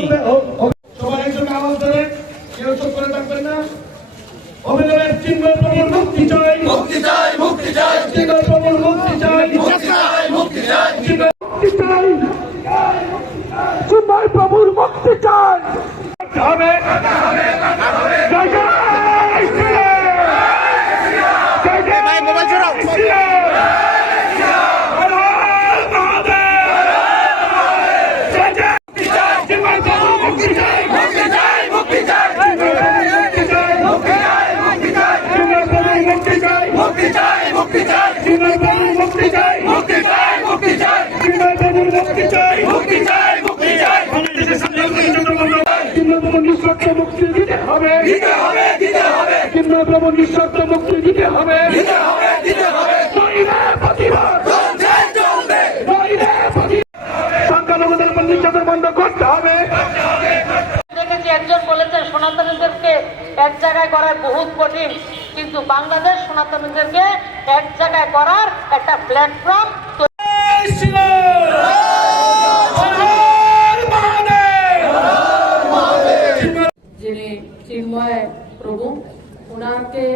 নেই হবে। দিতে হবে দিতে হবে। কিংবা প্রভু নিঃশব্দ মুক্তি দিতে হবে। দিতে হবে দিতে হবে। নইলে প্রতিবাদ। নইলে সংখ্যালঘুদের উপর নির্যাতন বন্ধ করতে হবে। দেখেছি একজন বলেছেন সনাতনীদেরকে এক জায়গায় করার বহুত কঠিন কিন্তু বাংলাদেশ সনাতনীদেরকে এক জায়গায় করার একটা প্ল্যাটফর্ম যিনি চিন্ময় প্রভু ওনাকে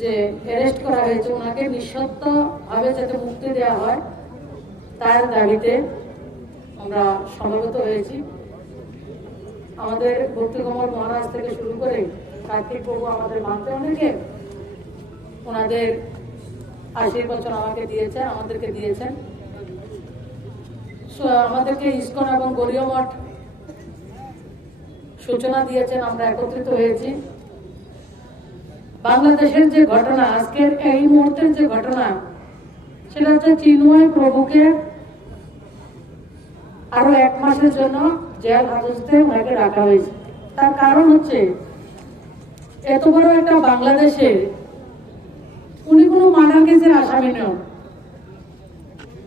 যে অ্যারেস্ট করা হয়েছে, ওনাকে নিঃশর্ত ভাবে যাতে মুক্তি দেওয়া হয়, তার দাবিতে আমরা সমবেত হয়েছি। আমাদের ভক্তিকমল মহারাজ থেকে শুরু করে কার্তিক প্রভু আমাদের মানতে অনেকে ওনাদের আশীর্বচন আমাকে দিয়েছেন, আমাদেরকে দিয়েছেন। আমাদেরকে ইস্কন এবং গরীয় মঠ সূচনা দিয়েছেন, আমরা একত্রিত হয়েছি। বাংলাদেশের যে ঘটনা, আজকের এই মুহূর্তের যে ঘটনা, সেটা হচ্ছে চিন্ময় প্রভুকে আরও এক মাসের জন্য জেল হাজতে ওনাকে রাখা হয়েছে। তার কারণ হচ্ছে, এত বড় একটা বাংলাদেশে উনি কোনো মানাঙ্গিজের আসামি নন।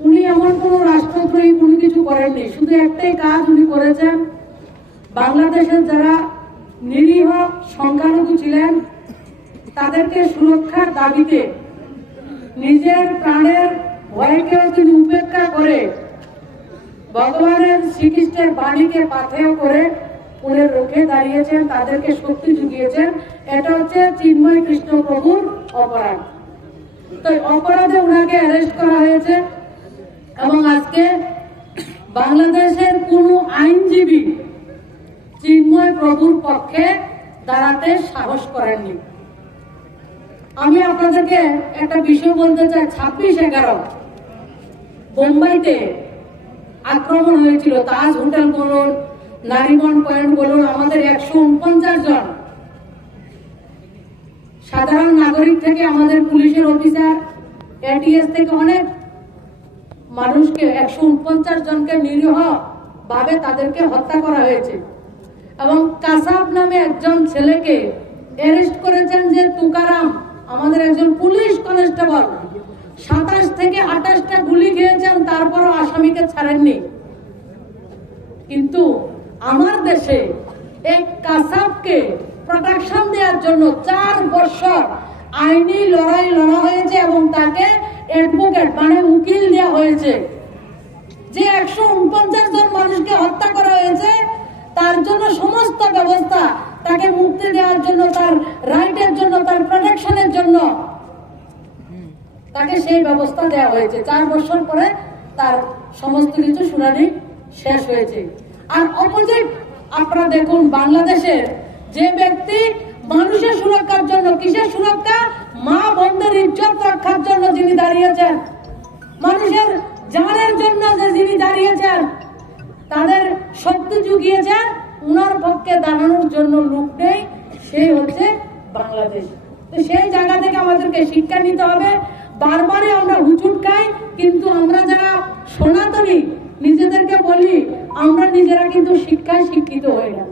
উনি এমন কোনো রাষ্ট্রদ্রোহী কোনো কিছু করেননি। শুধু একটাই কাজ উনি করেছেন, বাংলাদেশের যারা নিরীহ, সংখ্যালঘু ছিলেন তাদেরকে সুরক্ষার দাবিতে নিজের প্রাণের ভয়কেও তিনি উপেক্ষা করে ভগবানের শ্রীকৃষ্ণের বাণীকে পাথেয় করে উনি রুখে দাঁড়িয়েছেন, তাদেরকে শক্তি জুগিয়েছেন। এটা হচ্ছে চিন্ময় কৃষ্ণ প্রভুর অপরাধ। তো অপরাধে ওনাকে অ্যারেস্ট করা হয়েছে এবং আজকে বাংলাদেশের কোনো আইনজীবী চিন্ময় প্রভুর পক্ষে দাঁড়াতে সাহস করেননি। আমি আপনাদেরকে একটা বিষয় বলতে চাই। ছাব্বিশ এগারো বোম্বাইতে আক্রমণ হয়েছিল। তাজ হোটেল বলুন, নারিমন পয়েন্ট বলুন, আমাদের একশো উনপঞ্চাশ জন। সাধারণ নাগরিক থেকে আমাদের পুলিশের অফিসার এটিএস থেকে অনেক মানুষকে, একশো উনপঞ্চাশ জনকে নিরীহ ভাবে তাদেরকে হত্যা করা হয়েছে। এবং কাসাব নামে একজন ছেলেকে অ্যারেস্ট করেছেন যে তুকারাম। আমাদের একজন পুলিশ কনস্টেবল সাতাশ থেকে আঠাশটা গুলি খেয়েছেন, তারপরও আসামিকে ছাড়েননি। কিন্তু আমার দেশে এক কাসাবকে প্রোটেকশন দেওয়ার জন্য চার বছর আইনি লড়াই লড়া হয়েছে এবং তাকে অ্যাডভোকেট মানে উকিল দেওয়া হয়েছে। যে একশো উনপঞ্চাশ জন মানুষকে হত্যা করা হয়েছে, তার জন্য সমস্ত ব্যবস্থা তাকে মুক্তি দেওয়ার জন্য, তার রাইটের জন্য, তার প্রোটেকশনের জন্য তাকে সেই ব্যবস্থা দেওয়া হয়েছে। চার বছর পরে তার সমস্ত কিছু শুনানি শেষ হয়েছে। আর অপোজিট আপনারা দেখুন বাংলাদেশের যে ব্যক্তি মানুষের সুরক্ষার জন্য, কিসের সুরক্ষা? মা বন্ধের ইজ্জত রক্ষার জন্য যিনি দাঁড়িয়েছেন, মানুষের জানের জন্য যে যিনি দাঁড়িয়েছেন, তাদের শক্তি জুগিয়েছেন, উনার দাঁড়ানোর জন্য লোক নেই সেই হচ্ছে বাংলাদেশ। তো সেই জায়গা থেকে আমাদেরকে শিক্ষা নিতে হবে। বারবারই আমরা হুচুট খাই, কিন্তু আমরা যারা সনাতনী, নিজেদেরকে বলি, আমরা নিজেরা কিন্তু শিক্ষায় শিক্ষিত হই না।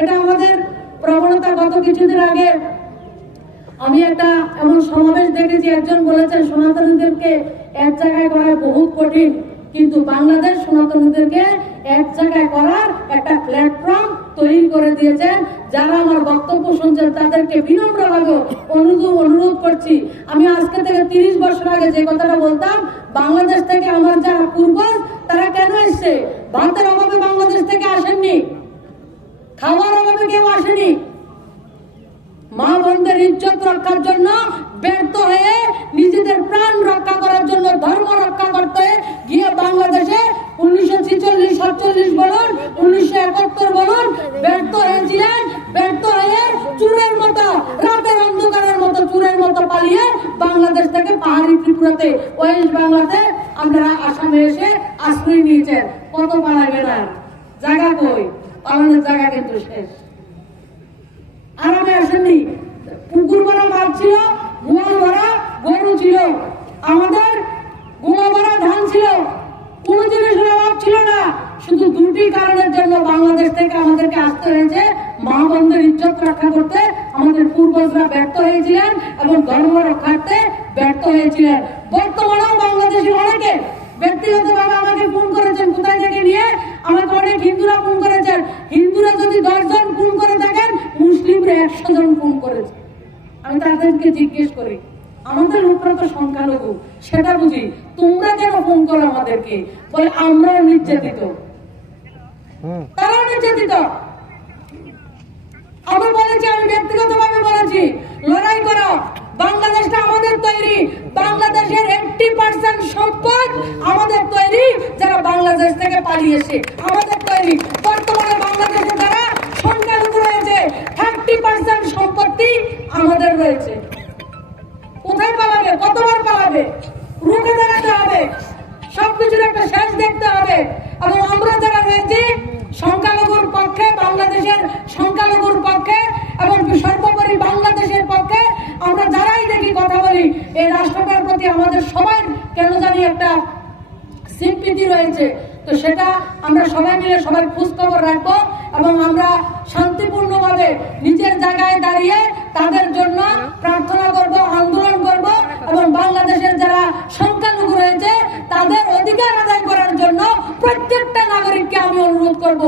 এটা আমাদের প্রবণতা। গত কিছুদিন আগে আমি একটা এমন সমাবেশ দেখেছি, একজন বলেছেন, সনাতনীদেরকে এক জায়গায় করা বহুত কঠিন, কিন্তু বাংলাদেশ সনাতনীদেরকে এক জায়গায় করার একটা প্ল্যাটফর্ম তৈরি করে দিয়েছেন। যারা আমার বক্তব্য শুনছেন, তাদেরকে বিনম্রভাবে অনুরোধ অনুরোধ করছি। আমি আজকে থেকে তিরিশ বছর আগে যে কথাটা বলতাম, বাংলাদেশ থেকে আমার যারা পূর্বজ, তারা কেন এসছে? ভাতের অভাবে বাংলাদেশ থেকে আসেননি। খাওয়ার অভাবে কেউ আসেনি। মা বোনদের ইজ্জত রক্ষার জন্য ব্যর্থ হয়ে নিজেদের প্রাণ রক্ষা করার জন্য ধর্ম রক্ষা করতে গিয়ে বাংলাদেশে উনিশশো ছিচল্লিশ, সাতচল্লিশ বলুন, উনিশশো একাত্তর বলুন, ব্যর্থ হয়েছিলেন, ব্যর্থ হয়ে চুরের মতো, রাতের অন্ধকারের মতো চুরের মতো পালিয়ে বাংলাদেশ থেকে পাহাড়ি ত্রিপুরাতে, ওয়েস্ট বাংলাতে আপনারা আসামে এসে আশ্রয় নিয়েছেন। কত পালাবে না জায়গা কই? পালানোর জায়গা কিন্তু শেষ। আরামে আসেননি। পুকুর ভরা মাছ ছিল গোয়াল ভরা গরু ছিল আমাদের গোলা ভরা ধান ছিল কোনো জিনিসের অভাব ছিল না শুধু দুটি কারণের জন্য বাংলাদেশ থেকে আমাদেরকে আসতে হয়েছে মা বন্ধের ইজ্জত রক্ষা করতে আমাদের পূর্বজরা ব্যর্থ হয়েছিলেন এবং ধর্ম রক্ষার্থে ব্যর্থ হয়েছিলেন। বর্তমানেও বাংলাদেশের অনেকে ব্যক্তিগতভাবে আমাকে ফোন করেছেন কোথায় থেকে নিয়ে? আমাকে অনেক হিন্দুরা ফোন করেছেন। হিন্দুরা যদি দশজন ফোন করে থাকেন মুসলিমরা একশো জন ফোন করেছে। আমি তাদেরকে জিজ্ঞেস করি আমাদের লোকরা তো সংখ্যালঘু সেটা বুঝি। তোমরা কেন ফোন করো আমাদেরকে? বলে আমরাও নির্যাতিত। তারাও নির্যাতিত। আমি বলেছি, আমি ব্যক্তিগতভাবে বলেছি, লড়াই করো। বাংলাদেশটা আমাদের তৈরি। বাংলাদেশের এইটটি পার্সেন্ট সম্পদ আমাদের তৈরি, যারা বাংলাদেশ থেকে পালিয়েছে, আমাদের তৈরি। বর্তমানে বাংলাদেশে যারা সংখ্যালঘু রয়েছে থার্টি পার্সেন্ট সম্পত্তি আমাদের রয়েছে। কোথায় পালাবে? কতবার পালাবে? রুখে দাঁড়াতে হবে। সবকিছুর একটা শেষ দেখতে হবে। এবং আমরা যারা রয়েছি সংখ্যালঘুর পক্ষে, বাংলাদেশের সংখ্যালঘুর পক্ষে এবং সর্বোপরি বাংলাদেশের পক্ষে আমরা যারাই দেখি কথা বলি, এই রাষ্ট্রটার প্রতি আমাদের সবার কেন জানি একটা সিম্পিতি রয়েছে। তো সেটা আমরা সবাই মিলে সবাই খোঁজ খবর রাখব এবং আমরা শান্তিপূর্ণভাবে নিজের জায়গায় দাঁড়িয়ে তাদের জন্য প্রার্থনা করব। আন্দোলন এবং বাংলাদেশের যারা সংখ্যালঘু রয়েছে, তাদের অধিকার আদায় করার জন্য প্রত্যেকটা নাগরিককে আমি অনুরোধ করব।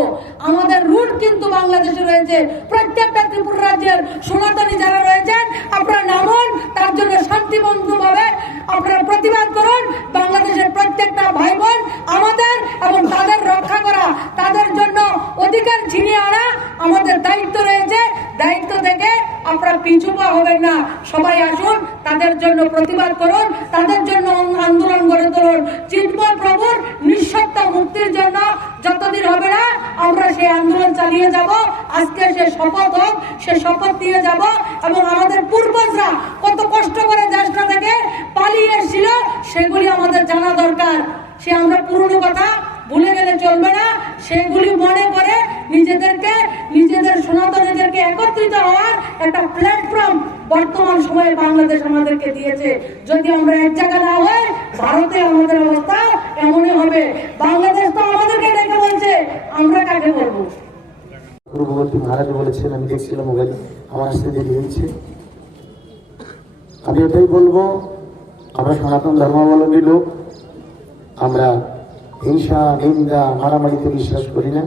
আমাদের রুট কিন্তু বাংলাদেশে রয়েছে। প্রত্যেকটা ত্রিপুরা রাজ্যের সনাতনী যারা রয়েছেন, আপনারা নামুন তার জন্য শান্তিপূর্ণভাবে আপনারা প্রতিবাদ করুন। বাংলাদেশের প্রত্যেকটা ভাই বোন আমাদের এবং তাদের রক্ষা করা, তাদের জন্য অধিকার ছিনিয়ে আনা আমাদের দায়িত্ব রয়েছে। দায়িত্ব থেকে আপনারা পিছু পা হবেন না সবাই আসুন, তাদের জন্য প্রতিবাদ করুন, তাদের জন্য আন্দোলন গড়ে তুলুন। চিন্ময় প্রভুর নিঃসত্ব মুক্তির জন্য যতদিন হবে না, আমরা সেই আন্দোলন চালিয়ে যাব। আজকে সে শপথ হোক, সে শপথ দিয়ে যাব এবং আমাদের পূর্বজরা কত কষ্ট করে দেশটা থেকে পালিয়ে এসেছিল সেগুলি আমাদের জানা দরকার। সে আমরা পুরনো কথা ভুলে গেলে চলবে না। সেগুলি মনে করে নিজেদেরকে, নিজেদের সনাতনীদেরকে একত্রিত হওয়ার একটা প্ল্যাটফর্ম বর্তমান সময়ে বাংলাদেশ আমাদেরকে দিয়েছে। যদি আমরা এক জায়গা না হই, ভারতে আমাদের অবস্থা এমনই হবে। বাংলাদেশ তো আমাদেরকে ডেকে বলছে, আমরা কাকে বলব? পূর্ববর্তী মহারাজ বলেছেন, আমি দেখছিলাম মোবাইলে, আমার আসতে দেরি হয়েছে আমি এটাই বলব, আমরা সনাতন ধর্মাবলম্বী লোক, আমরা হিংসা, নিন্দা মারামারিতে বিশ্বাস করি না।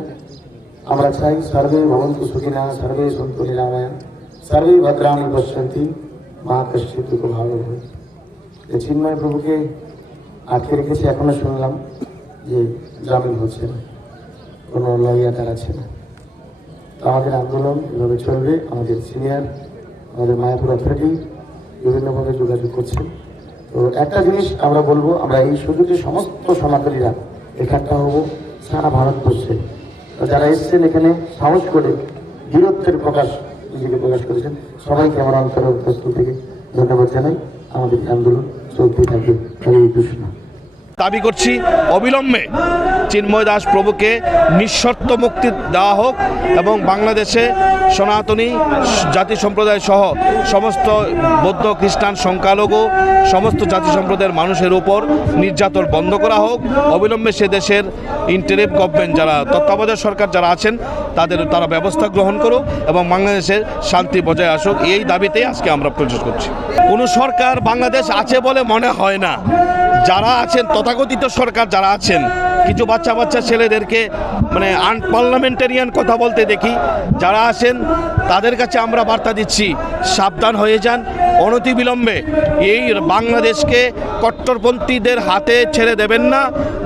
আমরা চাই সর্বে ভবন্তু সুখিনা, সর্বে সন্তু নিরাময়। সর্বে ভদ্রাণী পশ্যন্তি, মা কশ্চিত ভালো যে চিন্ময় প্রভুকে আটকে রেখেছে, এখনও শুনলাম যে জামিন হচ্ছে না। কোনো লয়ার আছে না। আমাদের আন্দোলন এভাবে চলবে। আমাদের সিনিয়র, আমাদের মায়াপুর অথরিটি বিভিন্নভাবে যোগাযোগ করছে তো একটা জিনিস আমরা বলব, আমরা এই সুযোগে সমস্ত সনাতনীরা এখানটা হব সারা ভারতবর্ষে তো যারা এসছেন এখানে সাহস করে বীরত্বের প্রকাশ, নিজেকে প্রকাশ করেছেন, সবাইকে আমার অন্তরের অন্তর্ভুক্ত থেকে ধন্যবাদ জানাই। আমাদের আন্দোলন চলতে থাকে দাবি করছি, অবিলম্বে চিন্ময় দাস প্রভুকে নিঃশর্ত মুক্তি দেওয়া হোক এবং বাংলাদেশে সনাতনী জাতি সম্প্রদায় সহ সমস্ত বৌদ্ধ খ্রিস্টান সংখ্যালঘু সমস্ত জাতি সম্প্রদায়ের মানুষের উপর নির্যাতন বন্ধ করা হোক। অবিলম্বে সে দেশের ইন্টারিম গভর্নমেন্ট যারা, তত্ত্বাবধায়ক সরকার যারা আছেন, তাদের তারা ব্যবস্থা গ্রহণ করুক এবং বাংলাদেশের শান্তি বজায় আসুক। এই দাবিতে আজকে আমরা প্রচার করছি। কোনো সরকার বাংলাদেশ আছে বলে মনে হয় না। যারা আছেন, তথাকথিত সরকার যারা আছেন কিছু বাচ্চা বাচ্চা ছেলেদেরকে মানে আন আনপার্লামেন্টারিয়ান কথা বলতে দেখি। যারা আসেন তাদের কাছে আমরা বার্তা দিচ্ছি, সাবধান হয়ে যান। অনতিবিলম্বে এই বাংলাদেশকে কট্টরপন্থীদের হাতে ছেড়ে দেবেন না,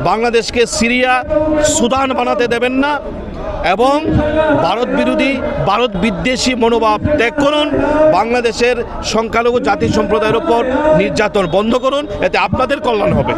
বাংলাদেশকে সিরিয়া, সুদান বানাতে দেবেন না, এবং ভারত বিরোধী, ভারত বিদ্বেষী মনোভাব ত্যাগ করুন, বাংলাদেশের সংখ্যালঘু জাতি সম্প্রদায়ের উপর নির্যাতন বন্ধ করুন, এতে আপনাদের কল্যাণ হবে।